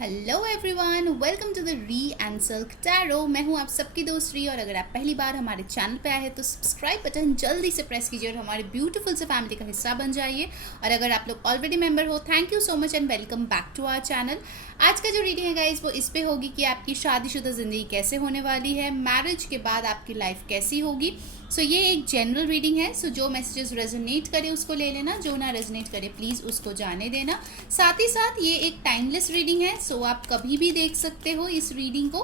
Hello everyone, welcome to the re and silk tarot. मैं हूं आप सबकी दोस्त री, और अगर आप पहली बार हमारे चैनल पे आए हैं तो सब्सक्राइब बटन जल्दी से प्रेस कीजिए और हमारे ब्यूटीफुल से फैमिली का हिस्सा बन जाइए। और अगर आप लोग ऑलरेडी मेंबर हो, thank you so much and welcome back to our channel. आज का जो रीडिंग है गाइज वो इस पे होगी कि आपकी शादीशुदा ज़िंदगी कैसे होने वाली है, मैरिज के बाद आपकी लाइफ कैसी होगी। सो ये एक जनरल रीडिंग है। सो जो मैसेजेस रेजोनेट करे उसको ले लेना, जो ना रेजोनेट करे प्लीज़ उसको जाने देना। साथ ही साथ ये एक टाइमलेस रीडिंग है, सो आप कभी भी देख सकते हो इस रीडिंग को।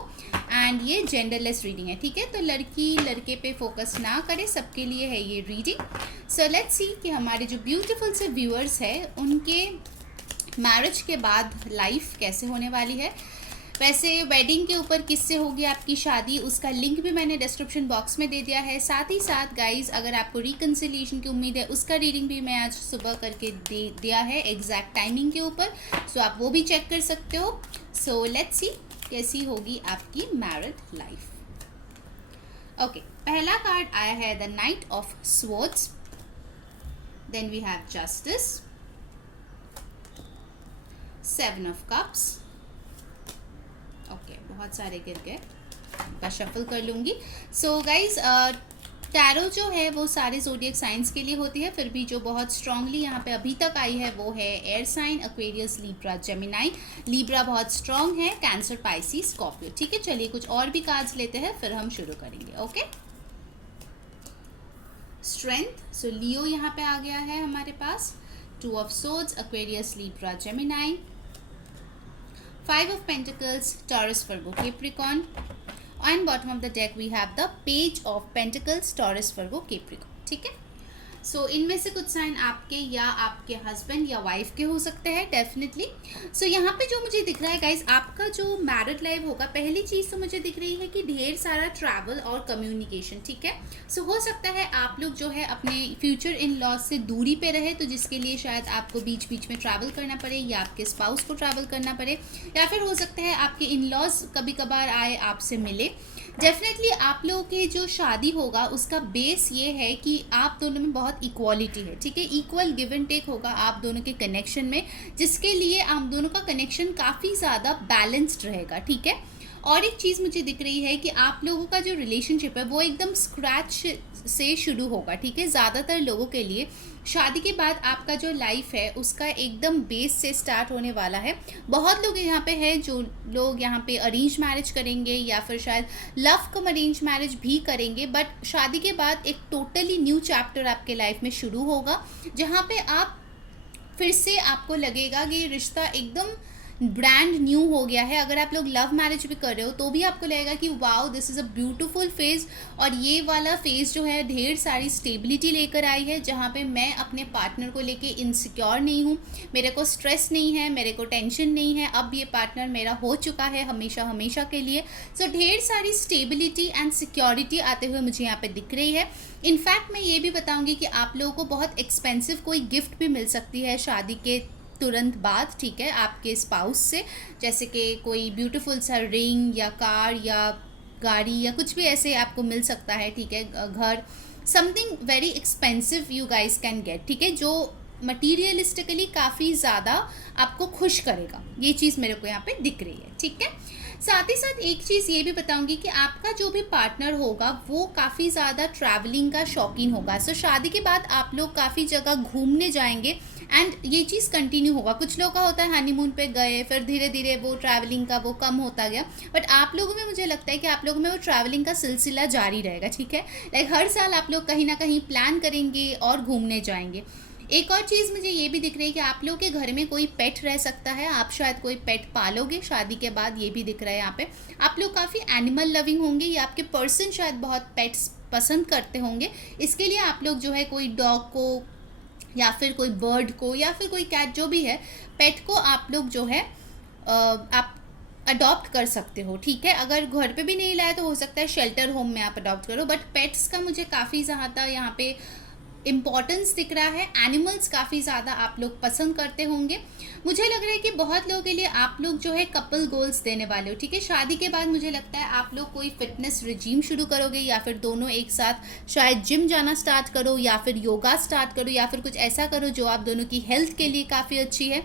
एंड ये जेंडरलेस रीडिंग है, ठीक है। तो लड़की लड़के पे फोकस ना करे, सबके लिए है ये रीडिंग। सो लेट्स सी कि हमारे जो ब्यूटीफुल से व्यूअर्स है उनके मैरिज के बाद लाइफ कैसे होने वाली है। वैसे वेडिंग के ऊपर किससे होगी आपकी शादी, उसका लिंक भी मैंने डिस्क्रिप्शन बॉक्स में दे दिया है। साथ ही साथ गाइज, अगर आपको रिकन्सिलिएशन की उम्मीद है, उसका रीडिंग भी मैं आज सुबह करके दिया है एग्जैक्ट टाइमिंग के ऊपर। सो आप वो भी चेक कर सकते हो। सो लेट्स सी कैसी होगी आपकी मैरिड लाइफ। ओके, पहला कार्ड आया है the knight of swords, then we have justice, seven of cups. Okay, बहुत सारे गिर गए, मैं शफल कर लूँगी। सो गाइज, टैरो जो है वो सारे ज़ोडिएक साइंस के लिए होती है, फिर भी जो बहुत स्ट्रांगली यहाँ पे अभी तक आई है वो है air sign, Aquarius, Libra, Gemini. Libra बहुत स्ट्रांग है, कैंसर, पाइसिस, स्कॉर्पियो। ठीक है, चलिए कुछ और भी कार्ड्स लेते हैं फिर हम शुरू करेंगे। ओके, स्ट्रेंथ, सो लियो यहाँ पे आ गया है हमारे पास। Two of swords, Aquarius, Libra, Gemini. Five of Pentacles, Taurus, Virgo, Capricorn. On bottom of the deck we have the Page of Pentacles, Taurus, Virgo, Capricorn. ठीक है। सो इनमें से कुछ साइन आपके या आपके हस्बैंड या वाइफ के हो सकते हैं डेफिनेटली। सो यहाँ पे जो मुझे दिख रहा है गाइज, आपका जो मैरिड लाइफ होगा, पहली चीज़ तो मुझे दिख रही है कि ढेर सारा ट्रैवल और कम्युनिकेशन। ठीक है। सो हो सकता है आप लोग जो है अपने फ्यूचर इन लॉज से दूरी पे रहे, तो जिसके लिए शायद आपको बीच बीच में ट्रैवल करना पड़े, या आपके स्पाउस को ट्रैवल करना पड़े, या फिर हो सकता है आपके इन लॉज कभी कभार आए, आपसे मिले। डेफिनेटली आप लोगों की जो शादी होगा उसका बेस ये है कि आप दोनों में बहुत इक्वालिटी है। ठीक है, इक्वल गिव एंड टेक होगा आप दोनों के कनेक्शन में, जिसके लिए आप दोनों का कनेक्शन काफ़ी ज़्यादा बैलेंस्ड रहेगा। ठीक है। और एक चीज़ मुझे दिख रही है कि आप लोगों का जो रिलेशनशिप है वो एकदम स्क्रैच से शुरू होगा। ठीक है, ज़्यादातर लोगों के लिए शादी के बाद आपका जो लाइफ है उसका एकदम बेस से स्टार्ट होने वाला है। बहुत लोग यहाँ पे हैं जो लोग यहाँ पे अरेंज मैरिज करेंगे या फिर शायद लव कम अरेंज मैरिज भी करेंगे, बट शादी के बाद एक टोटली न्यू चैप्टर आपके लाइफ में शुरू होगा, जहाँ पे आप फिर से आपको लगेगा कि रिश्ता एकदम ब्रांड न्यू हो गया है। अगर आप लोग लव मैरिज भी कर रहे हो तो भी आपको लगेगा कि wow this is a beautiful phase. और ये वाला फेज़ जो है ढेर सारी स्टेबिलिटी लेकर आई है, जहाँ पे मैं अपने पार्टनर को लेके इनसिक्योर नहीं हूँ, मेरे को स्ट्रेस नहीं है, मेरे को टेंशन नहीं है। अब ये पार्टनर मेरा हो चुका है हमेशा हमेशा के लिए। सो ढेर सारी स्टेबिलिटी एंड सिक्योरिटी आते हुए मुझे यहाँ पे दिख रही है। इनफैक्ट मैं ये भी बताऊँगी कि आप लोगों को बहुत एक्सपेंसिव कोई गिफ्ट भी मिल सकती है शादी के तुरंत बाद। ठीक है, आपके स्पाउस से, जैसे कि कोई ब्यूटीफुल सा रिंग या कार या गाड़ी या कुछ भी ऐसे आपको मिल सकता है। ठीक है, घर, something very expensive you guys can get. ठीक है, जो मटीरियलिस्टिकली काफ़ी ज़्यादा आपको खुश करेगा, ये चीज़ मेरे को यहाँ पे दिख रही है। ठीक है, साथ ही साथ एक चीज़ ये भी बताऊंगी कि आपका जो भी पार्टनर होगा वो काफ़ी ज़्यादा ट्रैवलिंग का शौकीन होगा। सो शादी के बाद आप लोग काफ़ी जगह घूमने जाएंगे एंड ये चीज़ कंटिन्यू होगा। कुछ लोग का होता है हनीमून पे गए, फिर धीरे धीरे वो ट्रैवलिंग का वो कम होता गया, बट आप लोगों में मुझे लगता है कि आप लोगों में वो ट्रैवलिंग का सिलसिला जारी रहेगा। ठीक है, लाइक हर साल आप लोग कहीं ना कहीं प्लान करेंगे और घूमने जाएंगे। एक और चीज़ मुझे ये भी दिख रही है कि आप लोग के घर में कोई पेट रह सकता है, आप शायद कोई पेट पालोगे शादी के बाद, ये भी दिख रहा है यहाँ पे। आप लोग काफ़ी एनिमल लविंग होंगे, या आपके पर्सन शायद बहुत पेट्स पसंद करते होंगे। इसके लिए आप लोग जो है कोई डॉग को या फिर कोई बर्ड को या फिर कोई कैट, जो भी है पेट को आप लोग जो है आप अडॉप्ट कर सकते हो। ठीक है, अगर घर पे भी नहीं लाया तो हो सकता है शेल्टर होम में आप अडॉप्ट करो, बट पेट्स का मुझे काफ़ी ज़्यादा यहाँ पे इम्पॉर्टेंस दिख रहा है। एनिमल्स काफ़ी ज़्यादा आप लोग पसंद करते होंगे। मुझे लग रहा है कि बहुत लोगों के लिए आप लोग जो है कपल गोल्स देने वाले हो। ठीक है, शादी के बाद मुझे लगता है आप लोग कोई फिटनेस रिजीम शुरू करोगे, या फिर दोनों एक साथ शायद जिम जाना स्टार्ट करो, या फिर योगा स्टार्ट करो, या फिर कुछ ऐसा करो जो आप दोनों की हेल्थ के लिए काफ़ी अच्छी है।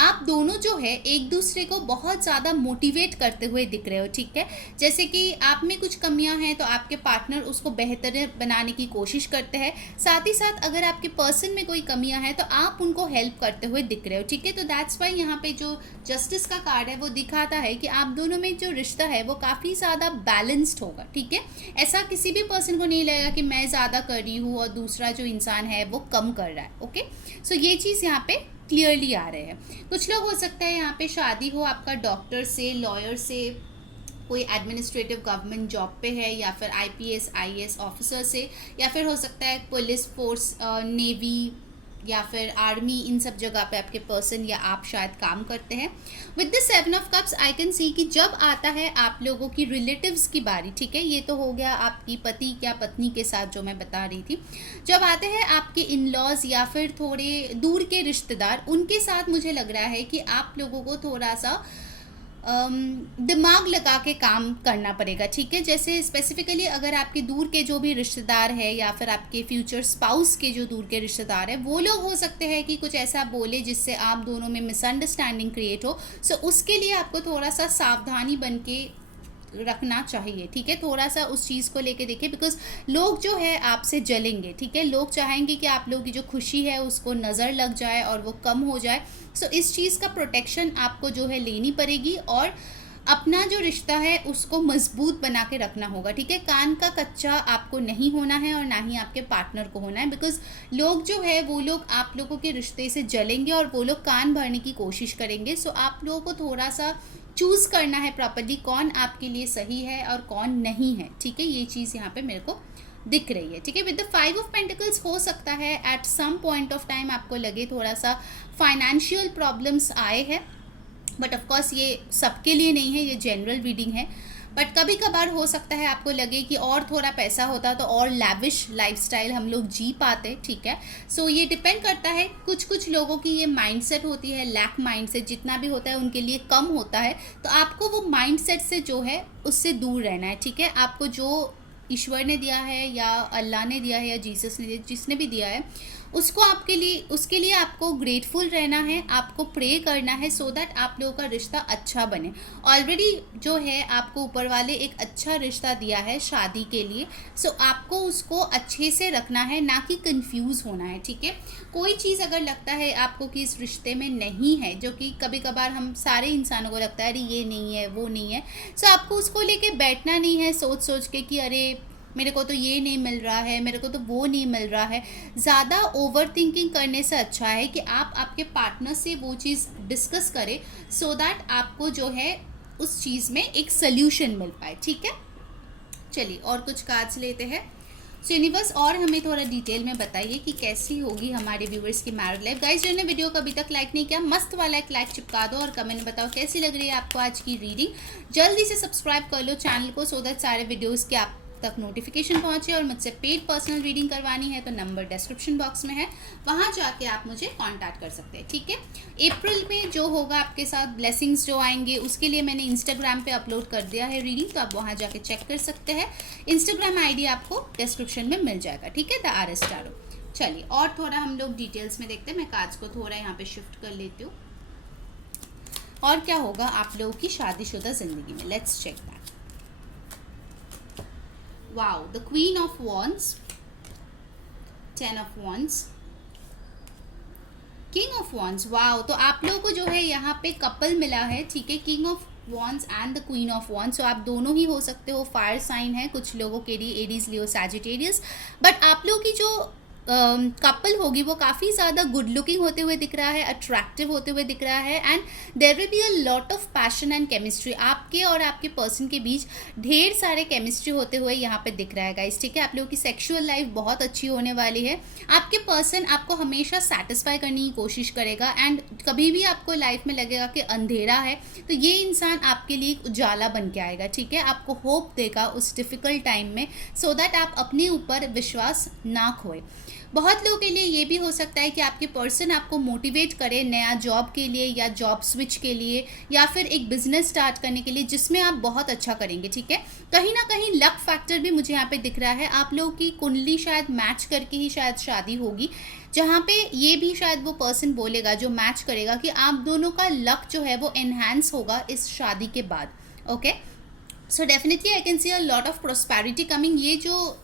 आप दोनों जो है एक दूसरे को बहुत ज़्यादा मोटिवेट करते हुए दिख रहे हो, ठीक है। जैसे कि आप में कुछ कमियां हैं तो आपके पार्टनर उसको बेहतर बनाने की कोशिश करते हैं, साथ ही साथ अगर आपके पर्सन में कोई कमियां हैं तो आप उनको हेल्प करते हुए दिख रहे हो, ठीक है। तो दैट्स वाई यहाँ पे जो जस्टिस का कार्ड है वो दिखाता है कि आप दोनों में जो रिश्ता है वो काफ़ी ज़्यादा बैलेंस्ड होगा, ठीक है। ऐसा किसी भी पर्सन को नहीं लगेगा कि मैं ज़्यादा कर रही हूँ और दूसरा जो इंसान है वो कम कर रहा है, ओके। सो ये चीज़ यहाँ पे क्लियरली आ रहे हैं। कुछ लोग हो सकता है यहाँ पे शादी हो आपका डॉक्टर से, लॉयर से, कोई एडमिनिस्ट्रेटिव गवर्नमेंट जॉब पे है, या फिर आईपीएस आईएएस ऑफिसर से, या फिर हो सकता है पुलिस फोर्स, नेवी या फिर आर्मी, इन सब जगह पे आपके पर्सन या आप शायद काम करते हैं। With the 7 of cups I can सी कि जब आता है आप लोगों की रिलेटिव्स की बारी, ठीक है, ये तो हो गया आपकी पति या पत्नी के साथ जो मैं बता रही थी। जब आते हैं आपके इन लॉज या फिर थोड़े दूर के रिश्तेदार, उनके साथ मुझे लग रहा है कि आप लोगों को थोड़ा सा दिमाग लगा के काम करना पड़ेगा, ठीक है। जैसे स्पेसिफिकली अगर आपके दूर के जो भी रिश्तेदार है या फिर आपके फ्यूचर स्पाउस के जो दूर के रिश्तेदार है, वो लोग हो सकते हैं कि कुछ ऐसा बोले जिससे आप दोनों में मिसअंडरस्टैंडिंग क्रिएट हो। सो उसके लिए आपको थोड़ा सा सावधानी बन के रखना चाहिए, ठीक है। थोड़ा सा उस चीज़ को लेके देखिए, बिकॉज लोग जो है आपसे जलेंगे, ठीक है। लोग चाहेंगे कि आप लोगों की जो खुशी है उसको नज़र लग जाए और वो कम हो जाए। सो इस चीज़ का प्रोटेक्शन आपको जो है लेनी पड़ेगी और अपना जो रिश्ता है उसको मजबूत बना के रखना होगा, ठीक है। कान का कच्चा आपको नहीं होना है और ना ही आपके पार्टनर को होना है, बिकॉज लोग जो है वो लोग आप लोगों के रिश्ते से जलेंगे और वो लोग कान भरने की कोशिश करेंगे। सो आप लोगों को थोड़ा सा चूज़ करना है प्रॉपर्ली कौन आपके लिए सही है और कौन नहीं है, ठीक है। ये चीज़ यहाँ पे मेरे को दिख रही है, ठीक है। विद द 5 ऑफ पेंटिकल्स हो सकता है at some point of time आपको लगे थोड़ा सा फाइनेंशियल प्रॉब्लम्स आए हैं, बट ऑफकोर्स ये सबके लिए नहीं है, ये जनरल रीडिंग है। बट कभी कभार हो सकता है आपको लगे कि और थोड़ा पैसा होता तो और लैविश लाइफस्टाइल हम लोग जी पाते, ठीक है। सो ये डिपेंड करता है, कुछ कुछ लोगों की ये माइंडसेट होती है, लैक माइंडसेट जितना भी होता है उनके लिए कम होता है, तो आपको वो माइंडसेट से जो है उससे दूर रहना है, ठीक है। आपको जो ईश्वर ने दिया है या अल्लाह ने दिया है या जीसस ने दिया, जिसने भी दिया है उसको आपके लिए, उसके लिए आपको ग्रेटफुल रहना है, आपको प्रे करना है सो दैट आप लोगों का रिश्ता अच्छा बने। ऑलरेडी जो है आपको ऊपर वाले एक अच्छा रिश्ता दिया है शादी के लिए, सो आपको उसको अच्छे से रखना है, ना कि कंफ्यूज होना है, ठीक है। कोई चीज़ अगर लगता है आपको कि इस रिश्ते में नहीं है, जो कि कभी कभार हम सारे इंसानों को लगता है अरे ये नहीं है वो नहीं है, सो आपको उसको लेके बैठना नहीं है सोच सोच के कि अरे मेरे को तो ये नहीं मिल रहा है, मेरे को तो वो नहीं मिल रहा है। ज़्यादा ओवर थिंकिंग करने से अच्छा है कि आप आपके पार्टनर से वो चीज़ डिस्कस करें सो दैट आपको जो है उस चीज़ में एक सल्यूशन मिल पाए, ठीक है। चलिए और कुछ कार्ड्स लेते हैं। सो यूनिवर्स और हमें थोड़ा डिटेल में बताइए कि कैसी होगी हमारे व्यूवर्स की मैरिड लाइफ। गाइस जिन्होंने वीडियो को अभी तक लाइक नहीं किया, मस्त वाला एक लाइक चिपका दो और कमेंट बताओ कैसी लग रही है आपको आज की रीडिंग। जल्दी से सब्सक्राइब कर लो चैनल को सो दैट सारे वीडियोज़ के आप तक नोटिफिकेशन पहुंचे। और मुझसे पेड पर्सनल रीडिंग करवानी है तो नंबर डिस्क्रिप्शन बॉक्स में है, वहां जाके आप मुझे कांटेक्ट कर सकते हैं, ठीक है। अप्रैल में जो होगा आपके साथ ब्लेसिंग्स जो आएंगे उसके लिए मैंने इंस्टाग्राम पे अपलोड कर दिया है रीडिंग, तो आप वहां जाके चेक कर सकते हैं। इंस्टाग्राम आईडी आपको डिस्क्रिप्शन में मिल जाएगा, ठीक है, द RS Tarot। चलिए और थोड़ा हम लोग डिटेल्स में देखते हैं। मैं कार्ड्स को थोड़ा यहाँ पे शिफ्ट कर लेती हूँ। और क्या होगा आप लोगों की शादीशुदा जिंदगी में, let's check that. Wow, the Queen of Wands, 10 of Wands, King of Wands। wow, तो आप लोगों को जो है यहाँ पे कपल मिला है, ठीक है, King of Wands and the Queen of Wands। सो आप दोनों ही हो सकते हो, फायर साइन है कुछ लोगों के लिए, एरीज, लियो, सैजिटेरियस। बट आप लोगों की जो कपल होगी वो काफ़ी ज़्यादा गुड लुकिंग होते हुए दिख रहा है, अट्रैक्टिव होते हुए दिख रहा है, and there will be a lot of passion and chemistry. आपके और आपके पर्सन के बीच ढेर सारे केमिस्ट्री होते हुए यहाँ पे दिख रहा है गाइस, ठीक है। आप लोगों की सेक्सुअल लाइफ बहुत अच्छी होने वाली है। आपके पर्सन आपको हमेशा सेटिस्फाई करने की कोशिश करेगा, एंड कभी भी आपको लाइफ में लगेगा कि अंधेरा है तो ये इंसान आपके लिए एक उजाला बन के आएगा, ठीक है। आपको होप देगा उस डिफ़िकल्ट टाइम में सो दैट आप अपने ऊपर विश्वास ना खोए। बहुत लोगों के लिए ये भी हो सकता है कि आपके पर्सन आपको मोटिवेट करे नया जॉब के लिए या जॉब स्विच के लिए या फिर एक बिजनेस स्टार्ट करने के लिए जिसमें आप बहुत अच्छा करेंगे, ठीक है। कहीं ना कहीं लक फैक्टर भी मुझे यहाँ पे दिख रहा है। आप लोगों की कुंडली शायद मैच करके ही शायद शादी होगी, जहाँ पे ये भी शायद वो पर्सन बोलेगा जो मैच करेगा कि आप दोनों का लक जो है वो एनहांस होगा इस शादी के बाद. Okay, so definitely I can C a lot of prosperity coming. ये जो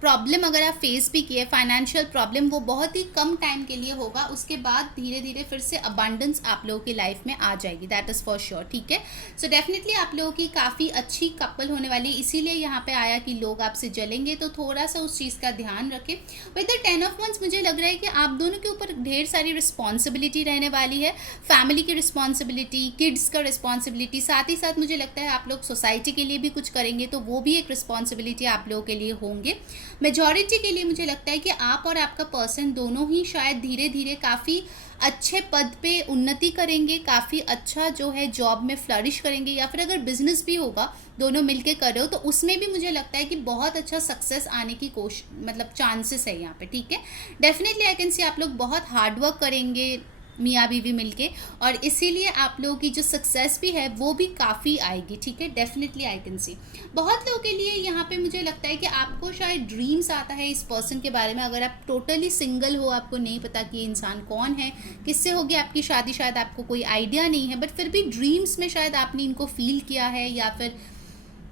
प्रॉब्लम अगर आप फेस भी किए, फाइनेंशियल प्रॉब्लम, वो बहुत ही कम टाइम के लिए होगा. उसके बाद धीरे धीरे फिर से अबांडेंस आप लोगों की लाइफ में आ जाएगी. That is for sure. ठीक है, सो डेफिनेटली आप लोगों की काफ़ी अच्छी कपल होने वाली है. इसीलिए यहाँ पे आया कि लोग आपसे जलेंगे, तो थोड़ा सा उस चीज़ का ध्यान रखें. विद द 10 ऑफ वंस मुझे लग रहा है कि आप दोनों के ऊपर ढेर सारी रिस्पॉन्सिबिलिटी रहने वाली है. फैमिली की रिस्पॉन्सिबिलिटी, किड्स का रिस्पॉन्सिबिलिटी, साथ ही साथ मुझे लगता है आप लोग सोसाइटी के लिए भी कुछ करेंगे, तो वो भी एक रिस्पॉन्सिबिलिटी आप लोगों के लिए होंगे. मेजॉरिटी के लिए मुझे लगता है कि आप और आपका पर्सन दोनों ही शायद धीरे धीरे काफ़ी अच्छे पद पे उन्नति करेंगे, काफ़ी अच्छा जो है जॉब में फ्लरिश करेंगे, या फिर अगर बिजनेस भी होगा दोनों मिलके कर रहे हो तो उसमें भी मुझे लगता है कि बहुत अच्छा सक्सेस आने की मतलब चांसेस है यहाँ पे. ठीक है, डेफिनेटली आई कैन सी आप लोग बहुत हार्डवर्क करेंगे मियाँ बीवी मिलके, और इसीलिए आप लोगों की जो सक्सेस भी है वो भी काफ़ी आएगी. ठीक है, डेफिनेटली आई कैन सी. बहुत लोगों के लिए यहाँ पे मुझे लगता है कि आपको शायद ड्रीम्स आता है इस पर्सन के बारे में. अगर आप टोटली सिंगल हो, आपको नहीं पता कि ये इंसान कौन है, किससे होगी आपकी शादी, शायद आपको कोई आइडिया नहीं है, बट फिर भी ड्रीम्स में शायद आपने इनको फील किया है, या फिर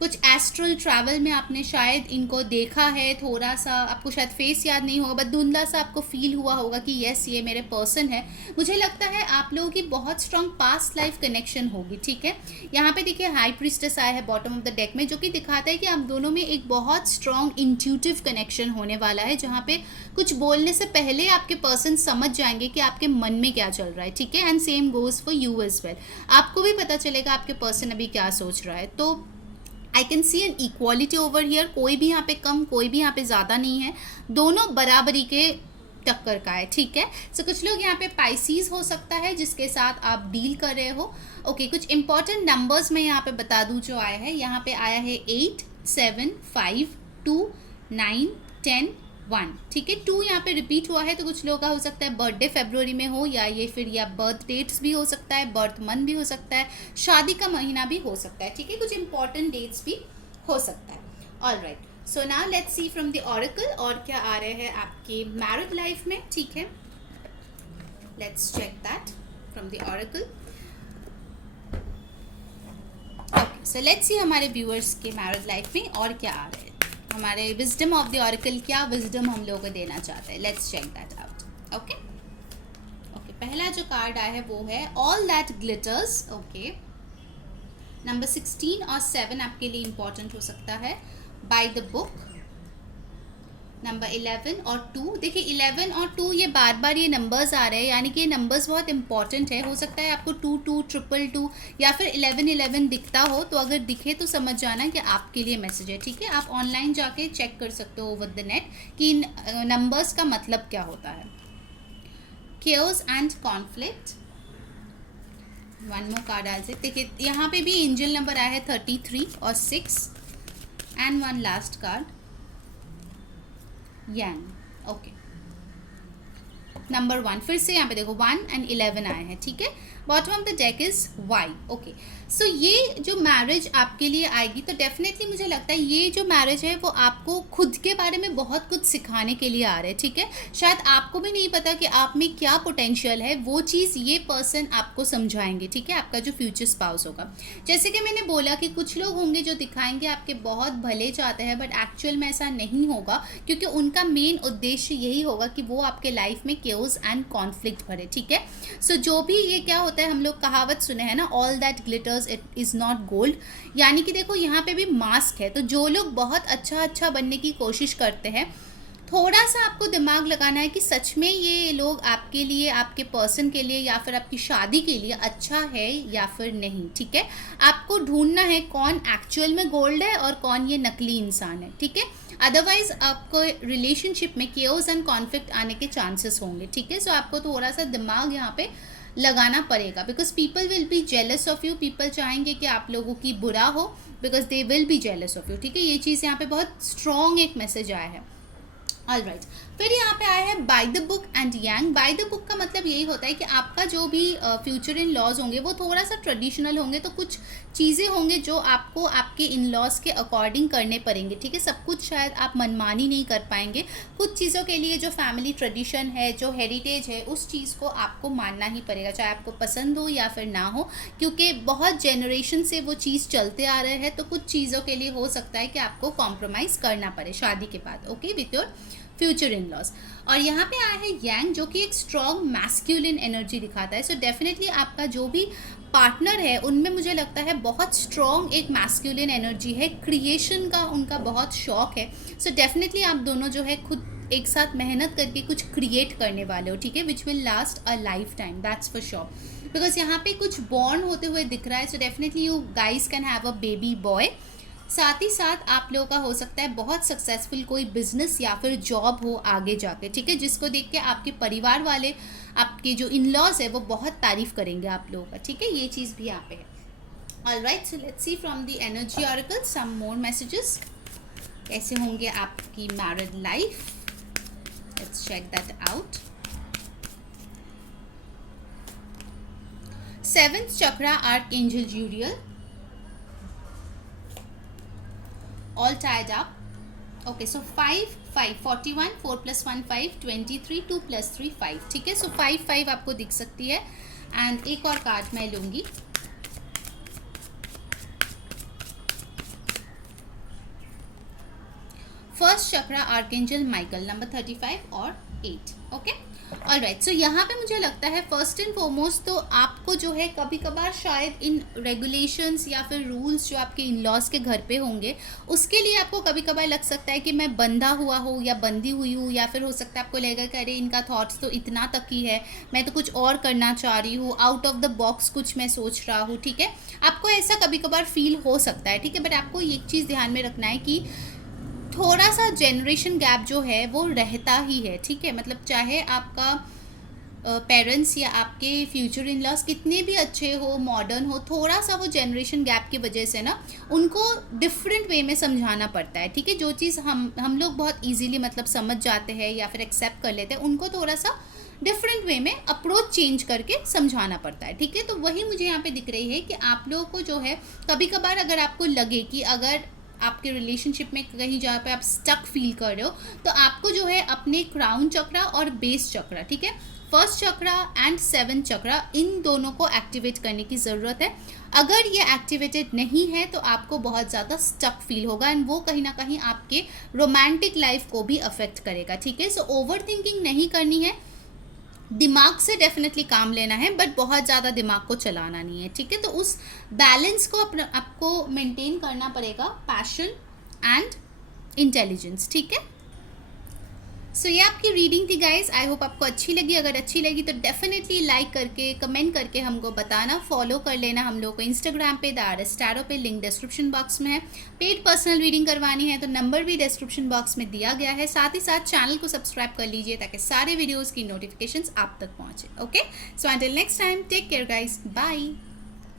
कुछ एस्ट्रल ट्रैवल में आपने शायद इनको देखा है. थोड़ा सा आपको शायद फेस याद नहीं होगा, बट धुंधला सा आपको फील हुआ होगा कि यस ये मेरे पर्सन है. मुझे लगता है आप लोगों की बहुत स्ट्रॉन्ग पास्ट लाइफ कनेक्शन होगी. ठीक है, यहाँ पे देखिए हाई प्रीस्टेस आया है बॉटम ऑफ द डेक में, जो कि दिखाता है कि आप दोनों में एक बहुत स्ट्रॉन्ग इंट्यूटिव कनेक्शन होने वाला है, जहाँ पे कुछ बोलने से पहले आपके पर्सन समझ जाएंगे कि आपके मन में क्या चल रहा है. ठीक है, and same goes for you as well. आपको भी पता चलेगा आपके पर्सन अभी क्या सोच रहा है. तो I can see an equality over here. कोई भी यहाँ पे कम, कोई भी यहाँ पे ज़्यादा नहीं है, दोनों बराबरी के टक्कर का है. ठीक है, सो कुछ लोग यहाँ पे पाइसीज हो सकता है जिसके साथ आप डील कर रहे हो. ओके, कुछ इंपॉर्टेंट नंबर्स मैं यहाँ पे बता दूँ जो आया है. यहाँ पे आया है 8, 7, 5, 2, 9, 10, 1. ठीक है, 2 यहाँ पे रिपीट हुआ है, तो कुछ लोगों का हो सकता है बर्थडे फरवरी में हो, या ये फिर या बर्थ डेट्स भी हो सकता है, बर्थ मंथ भी हो सकता है, शादी का महीना भी हो सकता है. ठीक है, कुछ इंपॉर्टेंट डेट्स भी हो सकता है. Alright, so now let's see from the oracle और क्या आ रहे हैं आपके मैरिड लाइफ में. ठीक है, let's check that from the oracle. Okay, so let's see हमारे व्यूअर्स के मैरिड लाइफ में और क्या आ रहे हैं. हमारे विजडम ऑफ द ऑरेकल क्या विजडम हम लोगों को देना चाहते हैं. Let's check that out. Okay okay, पहला जो कार्ड आया है वो है all that glitters. Okay, number 16 और 7 आपके लिए इंपॉर्टेंट हो सकता है. By the book. नंबर 11 और 2. देखिए 11 और 2 ये बार बार ये नंबर्स आ रहे हैं, यानी कि ये नंबर्स बहुत इंपॉर्टेंट है. हो सकता है आपको 2, 2, 2, या फिर 11, 11 दिखता हो, तो अगर दिखे तो समझ जाना कि आपके लिए मैसेज है. ठीक है, आप ऑनलाइन जाके चेक कर सकते हो ओवर द नेट कि नंबर्स का मतलब क्या होता है. Chaos and conflict. One more card आज देखिए, यहाँ पे भी एंजल नंबर आया है 33 और 6, and one last card Yang. Okay, number 1 फिर से यहाँ पे देखो 1 एंड 11 आए हैं. ठीक है, bottom of the deck is why. Okay, so ये जो मैरिज आपके लिए आएगी, तो डेफिनेटली मुझे लगता है ये जो मैरिज है वो आपको खुद के बारे में बहुत कुछ सिखाने के लिए आ रहे हैं. ठीक है, शायद आपको भी नहीं पता कि आप में क्या पोटेंशियल है, वो चीज़ ये पर्सन आपको समझाएंगे. ठीक है, आपका जो फ्यूचर स्पाउस होगा. जैसे कि मैंने बोला कि कुछ लोग होंगे जो दिखाएंगे आपके बहुत भले चाहते हैं, बट एक्चुअल में ऐसा नहीं होगा, क्योंकि उनका मेन उद्देश्य यही होगा कि वो आपके लाइफ में केओस एंड कॉन्फ्लिक्ट भरे. ठीक है, सो जो भी ये क्या होता है, हम लोग कहावत सुने हैं ना, all that glitters it is not gold. यानी कि देखो यहाँ पे भी मास्क है, तो जो लोग बहुत अच्छा बनने की कोशिश करते हैं, थोड़ा सा आपको दिमाग लगाना है कि सच में ये लोग आपके लिए, आपके पर्सन के लिए, या फिर आपकी शादी के लिए अच्छा है या फिर नहीं. ठीक है, आपको ढूंढना है कौन एक्चुअल में गोल्ड है और कौन ये नकली इंसान है. ठीक है, अदरवाइज आपको रिलेशनशिप में केओस एंड कॉन्फ्लिक्ट आने के चांसेस होंगे. ठीक है, सो आपको थोड़ा सा दिमाग यहाँ पे लगाना पड़ेगा, because people will be jealous of you. People चाहेंगे कि आप लोगों की बुरा हो, because they will be jealous of you. ठीक है, ये चीज़ यहाँ पे बहुत स्ट्रॉन्ग एक मैसेज आया है. ऑल राइट, फिर यहाँ पे आया है by the book and yang. By the book का मतलब यही होता है कि आपका जो भी फ्यूचर इन लॉज होंगे वो थोड़ा सा ट्रेडिशनल होंगे, तो कुछ चीज़ें होंगे जो आपको आपके इन लॉज के अकॉर्डिंग करने पड़ेंगे, ठीक है। सब कुछ शायद आप मनमानी नहीं कर पाएंगे, कुछ चीज़ों के लिए जो फैमिली ट्रेडिशन है, जो हेरिटेज है, उस चीज़ को आपको मानना ही पड़ेगा, चाहे आपको पसंद हो या फिर ना हो, क्योंकि बहुत जनरेशन से वो चीज़ चलते आ रहे हैं। तो कुछ चीज़ों के लिए हो सकता है कि आपको कॉम्प्रोमाइज़ करना पड़े शादी के बाद, okay, with your future in laws. और यहाँ पे आया है यांग, जो कि एक स्ट्रॉन्ग मैस्कुलिन एनर्जी दिखाता है। सो डेफिनेटली आपका जो भी पार्टनर है उनमें मुझे लगता है बहुत स्ट्रॉन्ग एक मैस्कुलिन एनर्जी है, क्रिएशन का उनका बहुत शौक है। सो डेफिनेटली आप दोनों जो है खुद एक साथ मेहनत करके कुछ क्रिएट करने वाले हो, ठीक है, which will last a life time, that's for sure. Because यहाँ पे कुछ बॉर्न होते हुए दिख रहा है। So definitely you guys can have a baby boy. साथ ही साथ आप लोगों का हो सकता है बहुत सक्सेसफुल कोई बिजनेस या फिर जॉब हो आगे जाके, ठीक है, जिसको देख के आपके परिवार वाले, आपके जो इन लॉज है वो बहुत तारीफ करेंगे आप लोगों का, ठीक है, ये चीज़ भी यहाँ पे है। Alright, so let's see from the energy oracle some more messages, कैसे होंगे आपकी married life. Let's check that out. 7th chakra archangel Uriel, all tied up. Okay, so 5 5 41, 4 plus 1 5 23, 2 plus 3 5, ठीक है। सो 5 5 आपको दिख सकती है। एंड एक और कार्ड मैं लूँगी। फर्स्ट चक्रा आर्कएंजल माइकल, नंबर 35 और 8, ओके। ऑलराइट, सो यहाँ पे मुझे लगता है फर्स्ट एंड फॉरमोस्ट तो आपको जो है कभी कभार शायद इन रेगुलेशंस या फिर रूल्स जो आपके इन लॉज के घर पे होंगे, उसके लिए आपको कभी कभार लग सकता है कि मैं बंधा हुआ हूँ या बंधी हुई हूँ, या फिर हो सकता है आपको लगेगा कि अरे इनका थॉट्स तो इतना तक ही है, मैं तो कुछ और करना चाह रही हूँ, आउट ऑफ द बॉक्स कुछ मैं सोच रहा हूँ, ठीक है। आपको ऐसा कभी कभार फील हो सकता है, ठीक है। बट आपको एक चीज़ ध्यान में रखना है कि थोड़ा सा जनरेशन गैप जो है वो रहता ही है, ठीक है। मतलब चाहे आपका पेरेंट्स या आपके फ्यूचर इन लॉज कितने भी अच्छे हो, मॉडर्न हो, थोड़ा सा वो जनरेशन गैप की वजह से ना उनको डिफरेंट वे में समझाना पड़ता है, ठीक है। जो चीज़ हम लोग बहुत इजीली मतलब समझ जाते हैं या फिर एक्सेप्ट कर लेते हैं, उनको थोड़ा सा डिफरेंट वे में अप्रोच चेंज करके समझाना पड़ता है, ठीक है। तो वही मुझे यहाँ पे दिख रही है कि आप लोगों को जो है कभी कभार अगर आपको लगे कि अगर आपके रिलेशनशिप में कहीं जहाँ पे आप स्टक फील कर रहे हो, तो आपको जो है अपने क्राउन चक्रा और बेस चक्रा, ठीक है, फर्स्ट चक्रा एंड 7th चक्रा, इन दोनों को एक्टिवेट करने की ज़रूरत है। अगर ये एक्टिवेटेड नहीं है तो आपको बहुत ज़्यादा स्टक फील होगा एंड वो कहीं ना कहीं आपके रोमांटिक लाइफ को भी अफेक्ट करेगा, ठीक है। सो ओवर थिंकिंग नहीं करनी है, दिमाग से डेफिनेटली काम लेना है, बट बहुत ज़्यादा दिमाग को चलाना नहीं है, ठीक है। तो उस बैलेंस को आपको मेंटेन करना पड़ेगा, पैशन एंड इंटेलिजेंस, ठीक है। सो ये आपकी रीडिंग थी गाइज, आई होप आपको अच्छी लगी। अगर अच्छी लगी तो डेफिनेटली लाइक करके कमेंट करके हमको बताना, फॉलो कर लेना हम लोग को इंस्टाग्राम पे द टैरो पे, लिंक डिस्क्रिप्शन बॉक्स में है। पेड पर्सनल रीडिंग करवानी है तो नंबर भी डिस्क्रिप्शन बॉक्स में दिया गया है। साथ ही साथ चैनल को सब्सक्राइब कर लीजिए ताकि सारे वीडियोज़ की नोटिफिकेशन आप तक पहुँचे, okay. So until next time, take care guys, bye.